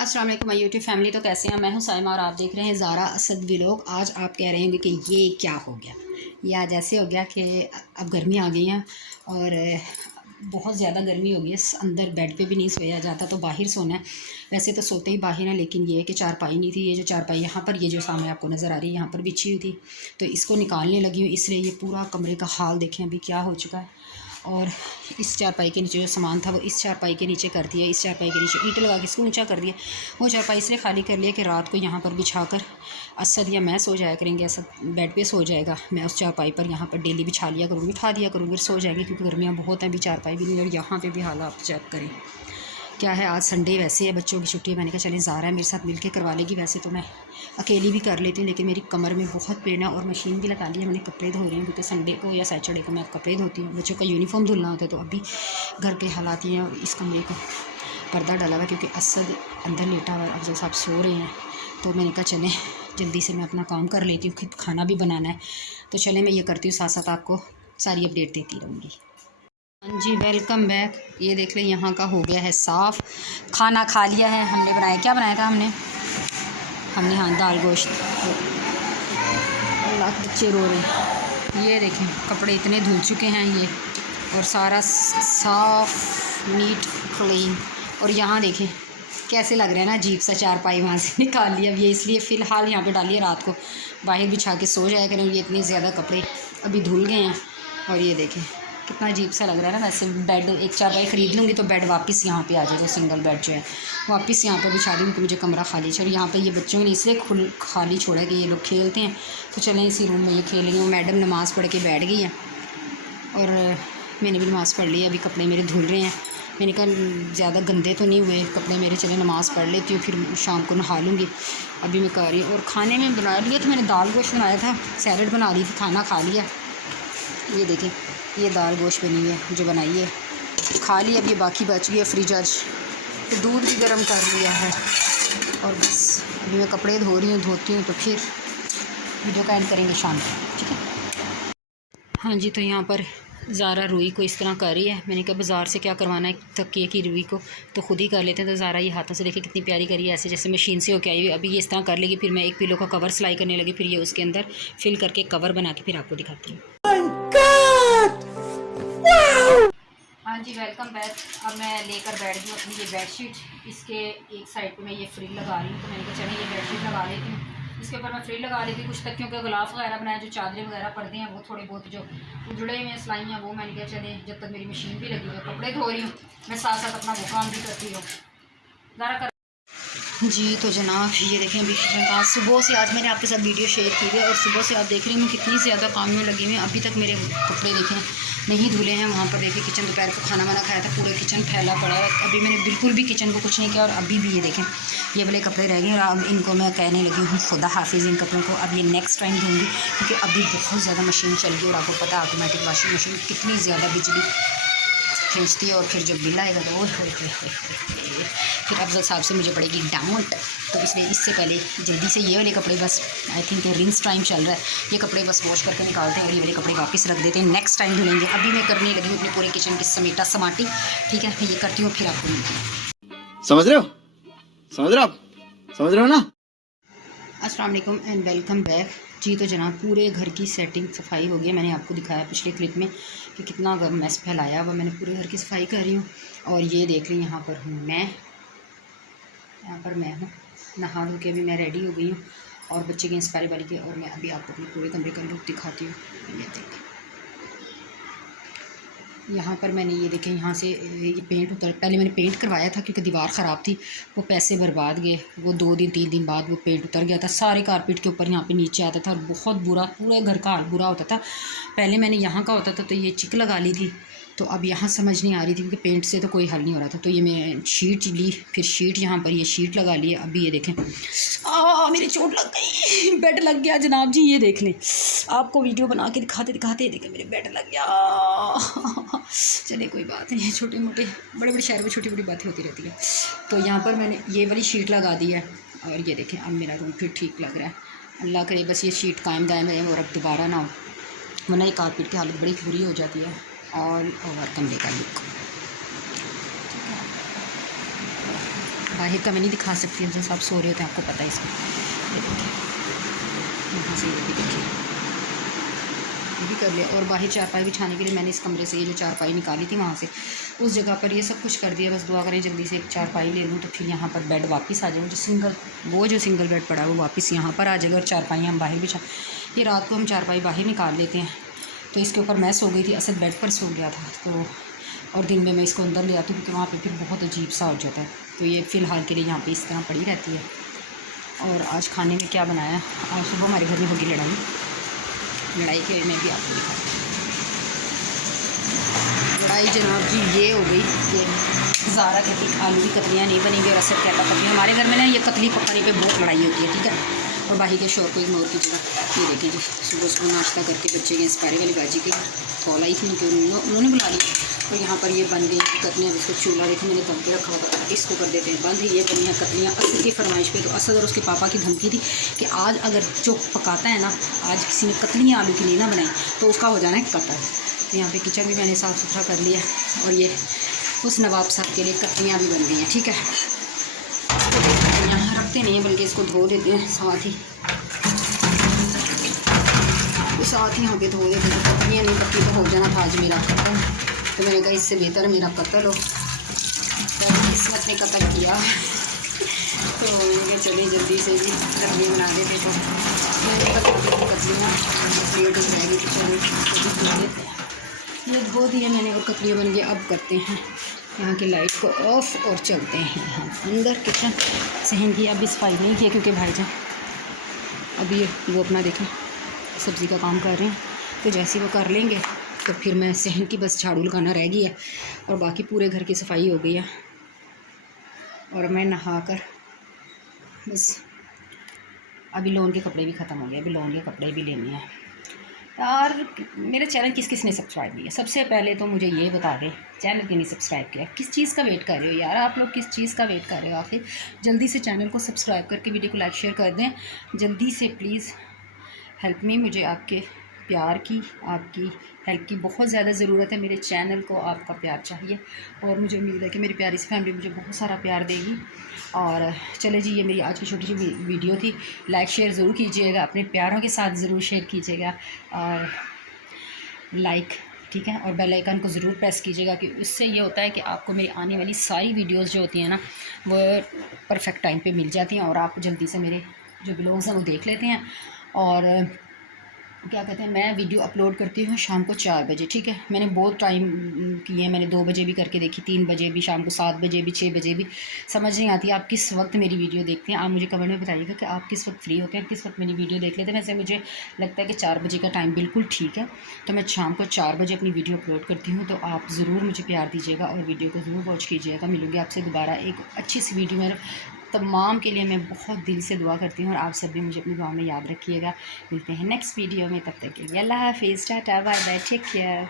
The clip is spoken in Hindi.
अस्सलाम वालेकुम माय यूट्यूब फैमिली। तो कैसे हैं? मैं हूं साइमा और आप देख रहे हैं ज़ारा असद व्लॉग। आज आप कह रहे होंगे कि ये क्या हो गया। ये आज ऐसे हो गया कि अब गर्मी आ गई है और बहुत ज़्यादा गर्मी हो गई है। अंदर बेड पे भी नहीं सोया जाता तो बाहर सोना है। वैसे तो सोते ही बाहर हैं, लेकिन ये है कि चारपाई नहीं थी। ये जो चारपाई यहाँ पर, ये जो सामने आपको नज़र आ रही है, यहाँ पर बिछी हुई थी, तो इसको निकालने लगी हूँ। इसलिए ये पूरा कमरे का हाल देखें अभी क्या हो चुका है। और इस चारपाई के नीचे जो सामान था वो इस चारपाई के नीचे कर दिया। इस चारपाई के नीचे ईंट लगा के इसको ऊंचा कर दिया। वो चारपाई इसलिए खाली कर लिया कि रात को यहाँ पर बिछाकर असद या मैं सो जाया करेंगे। असद बेड पे सो जाएगा, मैं उस चारपाई पर यहाँ पर डेली बिछा लिया करूँगी, उठा दिया करूँगी, फिर सो जाएंगे, क्योंकि गर्मियाँ बहुत हैं। अभी चारपाई भी नहीं, और यहाँ पर भी हाल आप चेक करें क्या है। आज संडे वैसे है, बच्चों की छुट्टी है। मैंने कहा चलें ज़ारा है मेरे साथ मिलके करवा लेगी। वैसे तो मैं अकेली भी कर लेती हूँ, लेकिन मेरी कमर में बहुत पेन है और मशीन भी लगा ली है। मैंने कपड़े धो रही हूँ, क्योंकि संडे को या सैटरडे को मैं कपड़े धोती हूँ। बच्चों का यूनिफॉर्म धुलना होता है। तो अभी घर के हालात ये हैं, और इस कमरे को पर्दा डाला हुआ है क्योंकि असद अंदर लेटा हुआ है। अफजल साहब सो रहे हैं, तो मैंने कहा चलें जल्दी से मैं अपना काम कर लेती हूँ, खुद खाना भी बनाना है। तो चलें मैं ये करती हूँ, साथ साथ आपको सारी अपडेट देती रहूँगी। हाँ जी, वेलकम बैक। ये देख लें यहाँ का हो गया है साफ़। खाना खा लिया है हमने। बनाया क्या बनाया था हमने हाँ, दाल गोश्त। अल्लाह, बच्चे रो रहे हैं। ये देखें कपड़े इतने धुल चुके हैं ये, और सारा साफ़ नीट क्लीन। और यहाँ देखें कैसे लग रहा है ना, अजीब सा। चारपाई वहाँ से निकाल लिया। अब ये इसलिए फ़िलहाल यहाँ पे डालिए, रात को बाहर बिछा के सो जाया करें। ये इतने ज़्यादा कपड़े अभी धुल गए हैं। और ये देखें कितना अजीब सा लग रहा है ना। वैसे बेड एक चारपाई ख़रीद लूँगी तो बेड वापस यहाँ पे आ जाएगा। सिंगल बेड जो है वापस यहाँ पे बिछा दूँगी, क्योंकि मुझे कमरा खाली चाहिए। यहाँ पे ये बच्चों ने इसलिए खाली छोड़ा कि ये लोग खेलते हैं, तो चलें इसी रूम में ये खेलेंगे। वो मैडम नमाज़ पढ़ के बैठ गई है और मैंने भी नमाज़ पढ़ ली है। अभी कपड़े मेरे धुल रहे हैं। मैंने कहा ज़्यादा गंदे तो नहीं हुए कपड़े मेरे, चले नमाज़ पढ़ लेती हूँ, फिर शाम को नहा लूँगी। अभी मैं कर रही हूँ। और खाने में बना लिया था मैंने, दाल गोश्त बनाया था, सैलड बना ली थी, खाना खा लिया। ये देखें ये दाल गोश्त बनी है जो बनाई है, खा ली। अब ये बाकी बच गया फ्रिज आज, तो दूध भी गर्म कर लिया है। और बस अभी मैं कपड़े धो रही हूँ, धोती हूँ तो फिर वीडियो का एंड करेंगे शाम को, ठीक है। हाँ जी, तो यहाँ पर ज़ारा रुई को इस तरह कर रही है। मैंने कहा बाज़ार से क्या करवाना है तकिए की रुई को, तो खुद ही कर लेते हैं। तो ज़ारा ये हाथों से देखिए कितनी प्यारी करी है, ऐसे जैसे मशीन से होके आई हुई। अभी ये इस तरह कर लेगी, फिर मैं एक पिलो का कवर सिलाई करने लगी, फिर ये उसके अंदर फिल करके कवर बना के फिर आपको दिखाती हूँ। हाँ जी, वेलकम बैक। अब मैं लेकर बैठ गई अपनी ये बेडशीट। इसके एक साइड पे मैं ये फ्रिल लगा रही हूँ, तो मैंने कहा चलिए ये बेडशीट लगा लेती हूँ। इसके ऊपर मैं फ्रिल लगा लेती हूँ। कुछ तकियों के गिलाफ वगैरह बनाया, जो चादरें वगैरह पर्दे हैं वो थोड़े बहुत जो उजड़े हुए हैं, सिलाई हैं, वो मैंने कहा चले जब तक मेरी मशीन भी लगी हुई है, कपड़े धो रही हूँ, मैं साथ साथ अपना वो काम भी करती हूँ। ज़रा कर जी। तो जनाब ये देखें अभी आज सुबह से, आज मैंने आपके साथ वीडियो शेयर की है, और सुबह से आप देख रही हूँ कितनी ज़्यादा काम में लगी हुई हैं। अभी तक मेरे कपड़े देखें नहीं धुले हैं। वहाँ पर देखिए किचन, दोपहर को खाना वाना खाया था, पूरा किचन फैला पड़ा है। अभी मैंने बिल्कुल भी किचन को कुछ नहीं किया, और अभी भी ये देखें ये वाले कपड़े रह गए। और अब इनको मैं कहने लगी हूँ खुदा हाफिज़ इन कपड़ों को। अब ये नेक्स्ट टाइम धोंगी, क्योंकि अभी बहुत ज़्यादा मशीन चल गई। और आपको पता है ऑटोमेटिक वॉशिंग मशीन कितनी ज़्यादा बिजली खींचती है, और फिर जब बिल आएगा तो फिर अफजल साहब से मुझे पड़ेगी डांट। तो इसलिए इससे पहले जल्दी से ये वाले कपड़े, बस आई थिंक रिंस टाइम चल रहा है, ये कपड़े बस वॉश करके निकालते हैं और ये वाले कपड़े वापस रख देते हैं, नेक्स्ट टाइम धुलेंगे। अभी मैं करने लगी हूँ अपने पूरे किचन की समेटा समाटी, ठीक है। ये करती हूँ फिर आपको मिलती हूँ। समझ रहे हो आप समझ रहे हो ना। अस्सलाम वालेकुम एंड वेलकम बैक। जी तो जनाब पूरे घर की सेटिंग सफाई हो गई। मैंने आपको दिखाया पिछले क्लिप में कि कितना मैस फैलाया हुआ। मैंने पूरे घर की सफाई कर रही हूँ। और ये देख ली यहाँ पर हूँ मैं, यहाँ पर मैं हूँ नहा धो के अभी मैं रेडी हो गई हूँ, और बच्चे की इंस्पायरी वाली की। और मैं अभी आपको अपने पूरे कमरे का लुक दिखाती हूँ। ये देखें यहाँ पर मैंने ये देखें यहाँ से ये पेंट उतर, पहले मैंने पेंट करवाया था क्योंकि दीवार ख़राब थी, वो पैसे बर्बाद गए। वो 2 दिन 3 दिन बाद वो पेंट उतर गया था, सारे कारपेट के ऊपर यहाँ पे नीचे आता था, और बहुत बुरा पूरे घर का हाल बुरा होता था। पहले मैंने यहाँ का होता था तो ये चिक लगा ली थी, तो अब यहाँ समझ नहीं आ रही थी क्योंकि पेंट से तो कोई हल नहीं हो रहा था। तो ये मैं शीट ली, फिर शीट यहाँ पर ये शीट लगा ली। अभी ये देखें मेरी चोट लग गई, बेड लग गया जनाब जी। ये देख लें, आपको वीडियो बना के दिखाते दिखाते देखें मेरे बेड लग गया। चलिए कोई बात नहीं, छोटे मोटे बड़े बड़े शहर में छोटी मोटी बातें होती रहती है। तो यहाँ पर मैंने ये वाली शीट लगा दी है, और ये देखें अब मेरा रूम फिर ठीक लग रहा है। अल्लाह करे बस ये शीट कायम दायम रहे और अब दोबारा ना हो, वरना ये कारपेट की हालत बड़ी बुरी हो जाती है। ऑल ओवर कमरे का लुक बाहर का मैं नहीं दिखा सकती, जैसे आप सो रहे होते हैं आपको पता है इसमें। ये देखिए, यहाँ से ये भी देखिए, ये भी कर लिया। और बाहर चारपाई बिछाने के लिए मैंने इस कमरे से ये जो चारपाई निकाली थी वहाँ से, उस जगह पर ये सब कुछ कर दिया। बस दुआ करें जल्दी से एक चारपाई ले लूँ तो फिर यहाँ पर बेड वापस आ जाए, जो सिंगल बेड पड़ा है वो वापस यहाँ पर आ जाएगा। और चारपाई हम बाहर बिछा, ये रात को हम चारपाई बाहर निकाल लेते हैं। तो इसके ऊपर मैं सो गई थी, असद बेड पर सो गया था। तो और दिन में मैं इसको अंदर ले आती हूँ क्योंकि वहाँ पे फिर बहुत अजीब सा हो जाता है। तो ये फ़िलहाल के लिए यहाँ पे इस तरह पड़ी रहती है। और आज खाने में क्या बनाया, आज सुबह हमारे घर में होगी लड़ाई के में भी आपको दिखा। लड़ाई जनाब जी ये हो गई कि ज़ारा कहती आलू की कतलियाँ नहीं बनेंगी और असद कहता पकड़ी। हमारे घर में ना ये कतली पकाने पे बहुत लड़ाई होती है, ठीक है। और बाही के शोर को इग्नोर कीजिएगा। ये देखिए जी, सुबह नाश्ता करके बच्चे गए स्पारे वाली बाजी की कॉल आई थी उनके, उन्होंने बुला लिया। और यहाँ पर ये बन गई कतलियाँ। जिसको चूल्हा देखो मैंने दम पे रखा हुआ, इसको कर देते हैं बंद। ये बनी हैं कतलियाँ असद की फरमाइश पे। तो असद और उसके पापा की धमकी थी कि आज अगर जो पकाता है ना, आज किसी ने कतलियाँ आलू की नहीं ना बनाई तो उसका हो जाना है कतल। तो यहाँ पे किचन भी मैंने साफ़ सुथरा कर लिया। और ये उस नवाब साहब के लिए कतलियाँ भी बन गई हैं, ठीक है। यहाँ रखते नहीं हैं बल्कि इसको धो देते हैं साथ ही यहाँ पे धो देते हैं। कतलियाँ नहीं पकी तो हो जाना था आज मेरा कतल। तो मैंने कहा इससे बेहतर मेरा कतल हो, तो किस्मत ने कतल किया। तो मैंने चलिए जल्दी से जी कतलियाँ बना देते। तो कतलियाँ ये धो दिए मैंने और कतलियाँ बन गई। अब करते हैं यहाँ की लाइट को ऑफ और चलते हैं यहाँ अंदर किचन। सहन की अभी सफाई नहीं किया क्योंकि भाईजान अभी वो अपना देखें सब्ज़ी का काम कर रहे हैं। तो जैसे ही वो कर लेंगे तो फिर मैं सहन की बस झाड़ू लगाना रह गई है और बाकी पूरे घर की सफाई हो गई है। और मैं नहाकर बस अभी लोन के कपड़े भी ख़त्म हो गए, अभी लोन के कपड़े भी लेने हैं। यार मेरे चैनल किस किस ने सब्सक्राइब किया, सबसे पहले तो मुझे ये बता दें चैनल क्यों नहीं सब्सक्राइब किया, किस चीज़ का वेट कर रहे हो यार आप लोग, किस चीज़ का वेट कर रहे हो आखिर। जल्दी से चैनल को सब्सक्राइब करके वीडियो को लाइक शेयर कर दें जल्दी से प्लीज़। हेल्प मी, मुझे आपके प्यार की, आपकी हेल्प की बहुत ज़्यादा ज़रूरत है। मेरे चैनल को आपका प्यार चाहिए और मुझे उम्मीद है कि मेरी प्यारी सी फैमिली मुझे बहुत सारा प्यार देगी। और चले जी, ये मेरी आज की छोटी सी वीडियो थी। लाइक शेयर ज़रूर कीजिएगा, अपने प्यारों के साथ ज़रूर शेयर कीजिएगा और लाइक, ठीक है। और बेल आइकन को ज़रूर प्रेस कीजिएगा कि उससे ये होता है कि आपको मेरी आने वाली सारी वीडियोस जो होती हैं ना वो परफेक्ट टाइम पे मिल जाती हैं और आप जल्दी से मेरे जो ब्लॉग्स हैं वो देख लेते हैं। और क्या कहते हैं, मैं वीडियो अपलोड करती हूँ शाम को 4 बजे, ठीक है। मैंने बहुत टाइम किए हैं, मैंने 2 बजे भी करके देखी, 3 बजे भी, शाम को 7 बजे भी, 6 बजे भी, समझ नहीं आती आप किस वक्त मेरी वीडियो देखते हैं। आप मुझे कमेंट में बताइएगा कि आप किस वक्त फ्री होते हैं, किस वक्त मेरी वीडियो देख लेते हैं। वैसे मुझे लगता है कि 4 बजे का टाइम बिल्कुल ठीक है, तो मैं शाम को 4 बजे अपनी वीडियो अपलोड करती हूँ। तो आप ज़रूर मुझे प्यार दीजिएगा और वीडियो को ज़रूर वॉच कीजिएगा। मिलूँगी आपसे दोबारा एक अच्छी सी वीडियो में। तमाम के लिए मैं बहुत दिल से दुआ करती हूँ और आप सब भी मुझे अपनी दुआ में याद रखिएगा। मिलते हैं नेक्स्ट वीडियो में, तब तक के लिए अल्लाह हाफिज़, tata bye bye, take care.